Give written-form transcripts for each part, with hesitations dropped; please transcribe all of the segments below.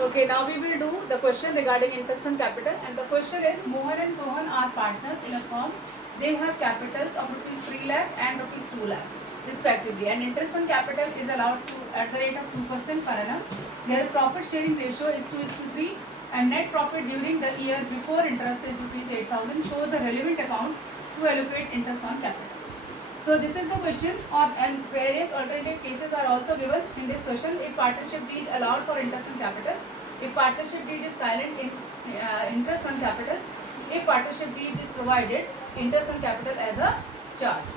Okay, now we will do the question regarding interest on capital, and the question is Mohan and Sohan are partners in a firm. They have capitals of rupees 3 lakh and rupees 2 lakh respectively, and interest on capital is allowed to at the rate of 2% per annum. Their profit sharing ratio is 2:3, and net profit during the year before interest is rupees 8,000. Show the relevant account to allocate interest on capital. So this is the question, and various alternative cases are also given in this question. If partnership deed allowed for interest on capital, if partnership deed is silent in interest on capital, if partnership deed is provided interest on capital as a charge.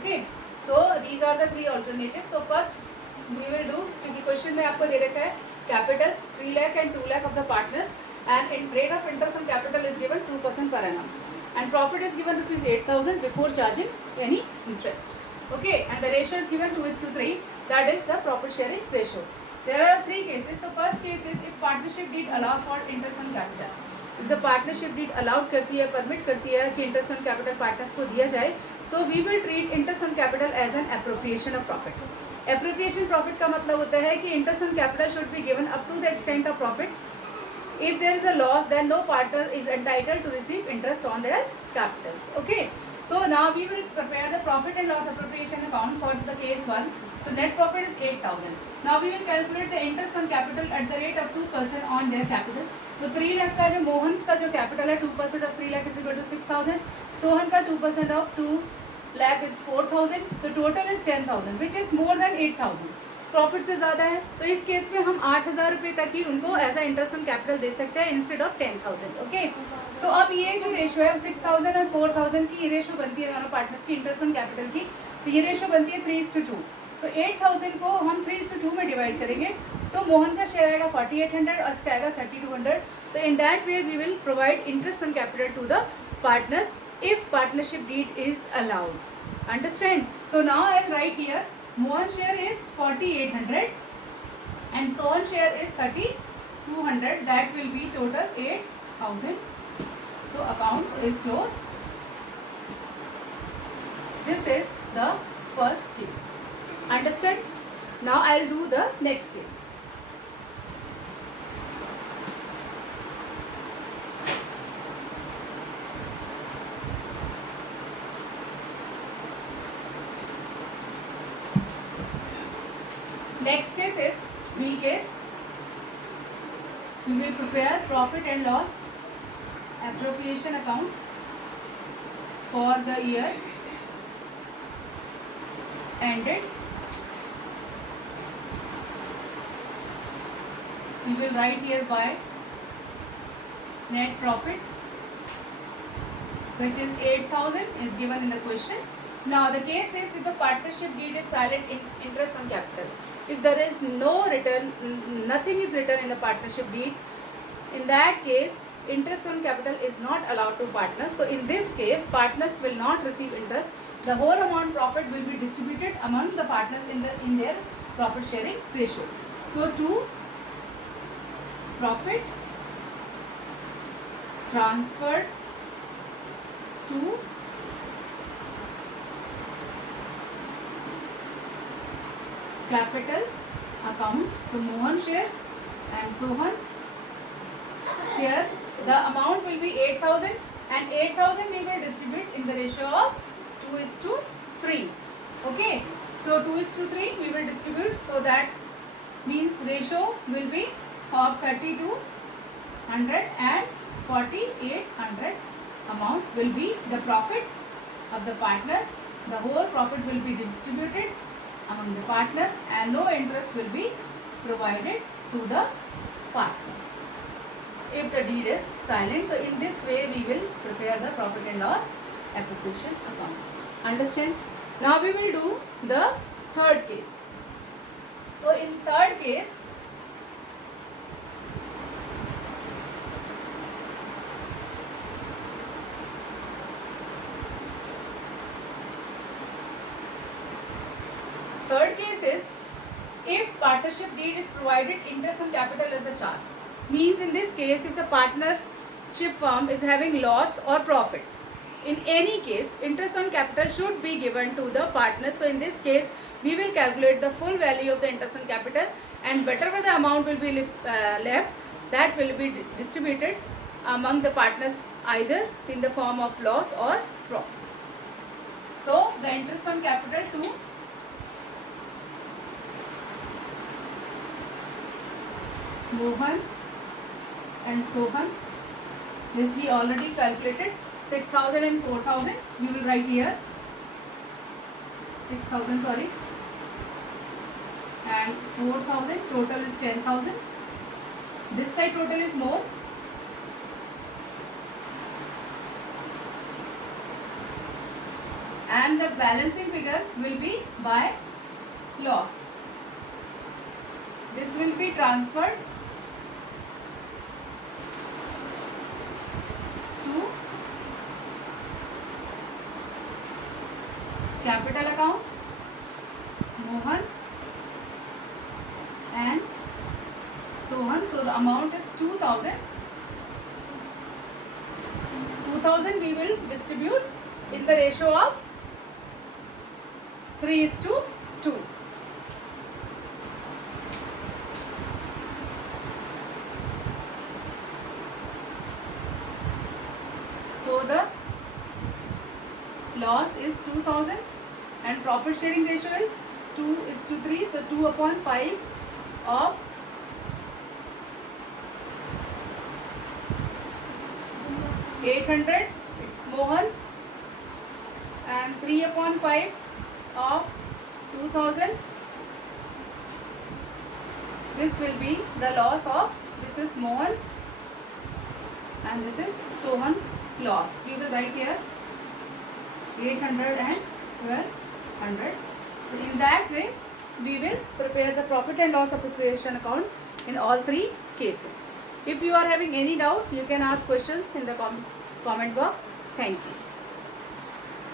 Okay, so these are the three alternatives. So first we will do, क्योंकि question में आपको दे रखा है capitals 3 lakh and 2 lakh of the partners, and in rate of interest on capital is given 2% per annum, and profit is given rupees 8,000 before charging any interest. Okay, and the ratio is given 2:3, that is the profit sharing ratio. There are three cases. The first case is if partnership deed allow for interest on capital. If the partnership deed allowed करती है, permit करती है कि interest on capital partners को दिया जाए, तो we will treat interest on capital as an appropriation of profit. Appropriation profit का मतलब होता है कि interest on capital should be given up to the extent of profit. If there is a loss, then no partner is entitled to receive interest on their capitals. Okay. So now we will prepare the profit and loss appropriation account for the case 1. So net profit is 8,000. Now we will calculate the interest on capital at the rate of 2% on their capital. तो 3 लाख का जो मोहन का जो capital है 2% of 3 lakh is equal to 6,000. सोहन का 2% of 2 lakh is 4,000. तो total is 10,000 which is more than 8,000. Profit से ज़्यादा है, तो इस केस में हम 8,000 रुपये तक ही उनको as a interest on capital दे सकते हैं इंस्टेड ऑफ 10,000. ओके, तो अब ये जो रेशो है 6,000 और 4,000 की ये रेशो बनती है दोनों पार्टनर्स की इंटरेस्ट ऑन कैपिटल की. तो ये रेशो बनती है 3:2. तो 8,000 को हम 3:2 में डिवाइड करेंगे, तो मोहन का शेयर आएगा 4,800 और इसका आएगा 3,200. तो in that way we will provide interest on capital to the partners if partnership deed is allowed. Understand? So now I will write here Mohan share is 4,800 and Sohan share is 3,200. That will be total 8,000. So account is closed. This is the first case. Understand? Now I will do the next case. Next case is B case. We will prepare profit and loss appropriation account for the year ended. We will write here by net profit, which is 8,000 is given in the question. Now the case is if the partnership deed is silent in interest on capital. If there is no return, nothing is written in the partnership deed, in that case interest on capital is not allowed to partners. So in this case partners will not receive interest. The whole amount profit will be distributed among the partners in their profit sharing ratio. So to profit transferred to capital accounts to Mohan shares and Sohan's share, the amount will be 8,000 and 8,000 we will distribute in the ratio of 2:3. Okay, so 2:3 we will distribute, so that means ratio will be of 3,200 and 4,800. Amount will be the profit of the partners. The whole profit will be distributed among the partners and no interest will be provided to the partners if the deed is silent. So in this way we will prepare the profit and loss appropriation account. Understand? Now we will do the third case. So in third case is if partnership deed is provided interest on capital as a charge. Means in this case if the partnership firm is having loss or profit, in any case, interest on capital should be given to the partners. So in this case, we will calculate the full value of the interest on capital, and whatever the amount will be left, that will be distributed among the partners either in the form of loss or profit. So the interest on capital to Mohan and Sohan, this we already calculated, 6,000 and 4,000. You will write here 6,000, sorry, and 4,000. Total is 10,000. This side total is more. And the balancing figure will be by loss. This will be transferred to capital accounts, Mohan and Sohan. So the amount is 2,000. 2,000 we will distribute in the ratio of 3:2. So the loss is 2,000 and profit sharing ratio is 2:3. So 2/5 of 800, it's Mohan's, and 3/5 of 2,000. This will be the loss of, this is Mohan's and this is Sohan's loss. We will write here 800 and 1,200. So in that way we will prepare the profit and loss appropriation account in all three cases. If you are having any doubt, you can ask questions in the comment box. Thank you.